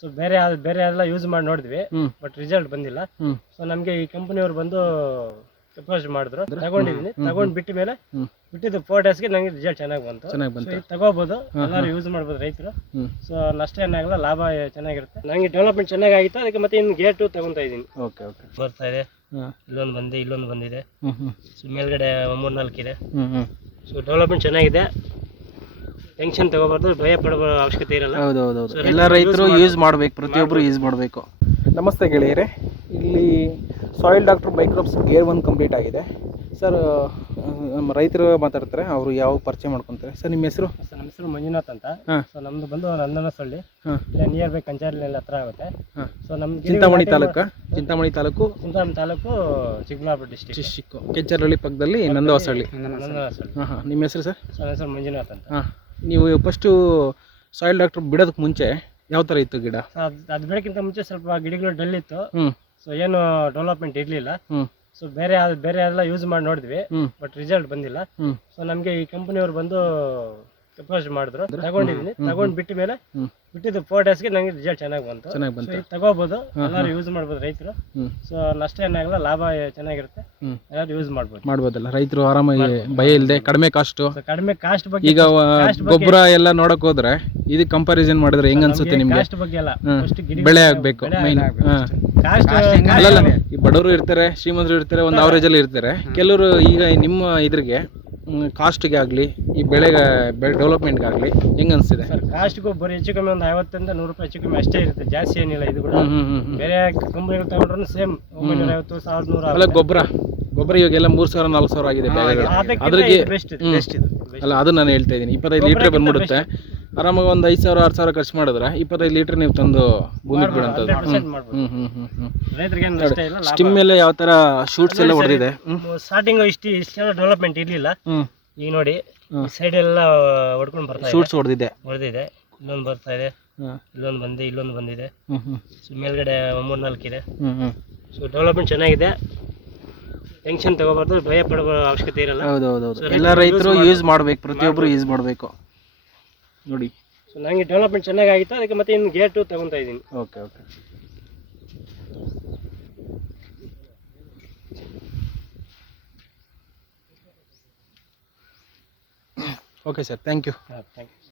So ಬೇರೆ ಎಲ್ಲ use ಮಾಡಿ ನೋಡಿದ್ವಿ, ಬಟ್ ರಿಸಲ್ಟ್ ಬಂದಿಲ್ಲ. ಸೊ ನಮಗೆ ಈ ಕಂಪನಿಯವರು ಬಂದು ಪ್ರಪೋಸ್ ಮಾಡಿದ್ರು, ತಗೊಂಡಿದ್ದೀನಿ. ತಗೊಂಡ್ ಬಿಟ್ಟ ಮೇಲೆ ಬಿಟ್ಟಿದ್ದು 4 ಡೇಸ್ಗೆ ನನಗೆ ರಿಸಲ್ಟ್ ಚೆನ್ನಾಗಿ ಬಂತು. ಇದು ತಗೋಬಹುದು, ಎಲ್ಲರೂ ಯೂಸ್ ಮಾಡ್ಬೋದು ರೈತರು. ಸೊ ನಷ್ಟ ಏನಾಗಲ್ಲ, ಲಾಭ ಚೆನ್ನಾಗಿರುತ್ತೆ. ನನಗೆ ಡೆವಲಪ್ಮೆಂಟ್ ಚೆನ್ನಾಗಿತ್ತು, ಅದಕ್ಕೆ ಮತ್ತೆ ಇನ್ನು ಗೇರ್ 2 ತಗೊಂತಾ ಇದ್ದೀನಿ. ಬರ್ತಾ ಇದೆ, ಇಲ್ಲೊಂದು ಬಂದಿದೆ. ಸೊ ಮೇಲ್ಗಡೆ 3-4 ಇದೆ. ಸೊ ಡೆವಲಪ್ಮೆಂಟ್ ಚೆನ್ನಾಗಿದೆ, ಟೆನ್ಷನ್ ತಗೋಬಾರ್ದು, ಭಯ ಪಡೋ ಅವಶ್ಯಕತೆ ಇರಲ್ಲ. ಎಲ್ಲ ರೈತರು ಯೂಸ್ ಮಾಡಬೇಕು, ಪ್ರತಿಯೊಬ್ಬರು ಯೂಸ್ ಮಾಡಬೇಕು. ನಮಸ್ತೆ ಗೆಳೆಯರೆ, ಇಲ್ಲಿ soil doctor microbes gear 1 complete ಆಗಿದೆ. ಸರ್, ನಮ್ಮ ರೈತರು ಮಾತಾಡ್ತಾರೆ, ಅವರು ಯಾವ ಪರಿಚಯ ಮಾಡ್ಕೊತಾರೆ. ಸರ್, ನಿಮ್ಮ ಹೆಸರು? ನಮ್ಮ ಹೆಸರು ಮಂಜುನಾಥ್ ಅಂತ. ಸೊ ನಮ್ದು ಬಂದು ನಂದನಸಳ್ಳಿ, ಇಲ್ಲ ನಿಯರ್ ಬೈ ಕಂಚಾರ್ಲಿನಲ್ಲಿ ಹತ್ರ ಆಗುತ್ತೆ. ಸೊ ನಮ್ದು ಚಿಂತಾಮಣಿ ತಾಲೂಕು ಚಿಕ್ಕಬಳ್ಳಾಪುರ ಡಿಸ್ಟಿಕ್, ಕೆಂಚರಹಳ್ಳಿ ಪಕ್ಕದಲ್ಲಿ ನಂದವಸಹಳ್ಳಿ. ನಿಮ್ಮ ಹೆಸರು ಸರ್? ನನ್ನ ಹೆಸರು ಮಂಜುನಾಥ್ ಅಂತ. ನೀವು ಫಸ್ಟು ಸಾಯಿಲ್ ಡಾಕ್ಟರ್ ಬಿಡೋದಕ್ಕೆ ಮುಂಚೆ ಯಾವ ಥರ ಇತ್ತು ಗಿಡ? ಅದು ಬೆಳಕಿಂತ ಮುಂಚೆ ಸ್ವಲ್ಪ ಗಿಡಗಳು ಡಲ್ ಇತ್ತು. ಸೊ ಏನು ಡೆವಲಪ್ಮೆಂಟ್ ಇರಲಿಲ್ಲ. ಸೊ ಬೇರೆ ಎಲ್ಲ ಯೂಸ್ ಮಾಡಿ ನೋಡಿದ್ವಿ, ಬಟ್ ರಿಸಲ್ಟ್ ಬಂದಿಲ್ಲ. ಸೊ ನಮಗೆ ಈ ಕಂಪನಿಯವರು ಬಂದು ಪ್ರಪೋಸ್ ಮಾಡಿದ್ರು, ತಗೊಂಡಿದ್ದೀನಿ. ತಗೊಂಡ್ ಬಿಟ್ಟ ಮೇಲೆ ಬಿಟ್ಟಿದ್ದು 4 ಡೇಸ್ಗೆ ನನಗೆ ರಿಸಲ್ಟ್ ಚೆನ್ನಾಗಿ ಬಂತು. ಇದು ತಗೋಬಹುದು, ಎಲ್ಲರೂ ಯೂಸ್ ಮಾಡ್ಬೋದು ರೈತರು. ಸೊ ನಷ್ಟ ಏನಾಗಲ್ಲ, ಲಾಭ ಚೆನ್ನಾಗಿರುತ್ತೆ, ಎಲ್ಲರೂ ಯೂಸ್ ಮಾಡ್ಬೋದಲ್ಲ ರೈತರು ಆರಾಮಾಗಿ, ಭಯ ಇಲ್ಲದೆ, ಕಡಿಮೆ ಕಾಸ್ಟ್ ಬಗ್ಗೆ. ಈಗ ಗೊಬ್ಬರ ಎಲ್ಲ ನೋಡಕ್ ಹೋದ್ರೆ ಇದಕ್ಕೆ ಕಂಪಾರಿಸನ್ ಮಾಡಿದ್ರೆ ಹೆಂಗ್ ಅನ್ಸುತ್ತೆ ನಿಮ್ಗೆ? ಕಾಸ್ಟ್ ಬಗ್ಗೆ ಅಲ್ಲ, ಬೆಳೆ ಆಗ್ಬೇಕು ಮೈನ್. ಅಲ್ಲಲ್ಲ, ಈ ಬಡವರು ಇರ್ತಾರೆ, ಶ್ರೀಮಂತರು ಇರ್ತಾರೆ, ಒಂದು ಅವರೇಜ್ ಅಲ್ಲಿ ಇರ್ತಾರೆ. ಕೆಲವರು ಈಗ ನಿಮ್ಮ ಇದ್ರಿಗೆ ಕಾಸ್ಟ್ಗೆ ಆಗಲಿ, ಈ ಬೆಳೆಗೆ ಡೆವಲಪ್ಮೆಂಟ್ಗೆ ಆಗಲಿ ಹೆಂಗ್ ಅನಿಸ್ತಿದೆ? ಸರ್, ಕಾಸ್ಟ್ಗೂ ಬರೀ ಹೆಚ್ಚು ಕಮ್ಮಿ ಒಂದು 50 100 ರೂಪಾಯಿ ಹೆಚ್ಚು ಕಮ್ಮಿ ಅಷ್ಟೇ ಇರುತ್ತೆ, ಜಾಸ್ತಿ ಏನಿಲ್ಲ. ಇದು ಕೂಡ ಬೇರೆ ಕಂಪನಿಗಳು ತಗೊಂಡ್ರು ಸೇಮ್ 950 1100. ಅಲ್ಲ, ಗೊಬ್ಬರ ಇವಾಗೆಲ್ಲ 3000 4000 ಆಗಿದೆ ಅದ್ರಿಗೆ. ಅಲ್ಲ, ಅದು ನಾನು ಹೇಳ್ತಾ ಇದ್ದೀನಿ. 25 ಲೀಟರ್ ಬಂದ್ಬಿಡುತ್ತೆ, ಆರಾಮಾಗಿ ಒಂದು 5000 6000 ಖರ್ಚು ಮಾಡಿದ್ರೆ 25 ಲೀಟರ್ ನೀವು ತಂದು ಭೂಮಿಗೆ ಬಿಡೋಂಥದ್ದು. ಸ್ಟಿಮ್ ಮೇಲೆ ಯಾವ ತರ ಶೂಟ್ಸ್ ಎಲ್ಲ ಹೊಡೆದಿದೆ. ಸ್ಟಾರ್ಟಿಂಗ್ ಇಷ್ಟೆಲ್ಲ ಡೆವಲಪ್ಮೆಂಟ್ ಇರ್ಲಿಲ್ಲ. ಈಗ ನೋಡಿ, ಸೈಡ್ ಎಲ್ಲ ಹೊಡ್ಕೊಂಡು ಬರ್ತಾ ಇದೆ, ಶೂಟ್ಸ್ ಹೊಡೆದಿದೆ. ಇಲ್ಲೊಂದು ಬರ್ತಾ ಇದೆ, ಇಲ್ಲೊಂದು ಬಂದಿದೆ. ಸೊ ಮೇಲ್ಗಡೆ 3-4 ಇದೆ. ಸೊ ಡೆವಲಪ್ಮೆಂಟ್ ಚೆನ್ನಾಗಿದೆ, ಟೆನ್ಷನ್ ತಗೋಬಾರ್ದು, ಭಯ ಪಡೋ ಅವಶ್ಯಕತೆ ಇರಲ್ಲ. ಎಲ್ಲ ರೈತರು ಯೂಸ್ ಮಾಡಬೇಕು, ಪ್ರತಿಯೊಬ್ಬರು ಯೂಸ್ ಮಾಡಬೇಕು ನೋಡಿ. ಸೊ ನನಗೆ ಡೆವಲಪ್ಮೆಂಟ್ ಚೆನ್ನಾಗಿತ್ತು, ಅದಕ್ಕೆ ಮತ್ತೆ ಇನ್ನು ಗೇರ್ 2 ತಗೊಂತಾ ಇದ್ದೀನಿ. Okay sir, thank you.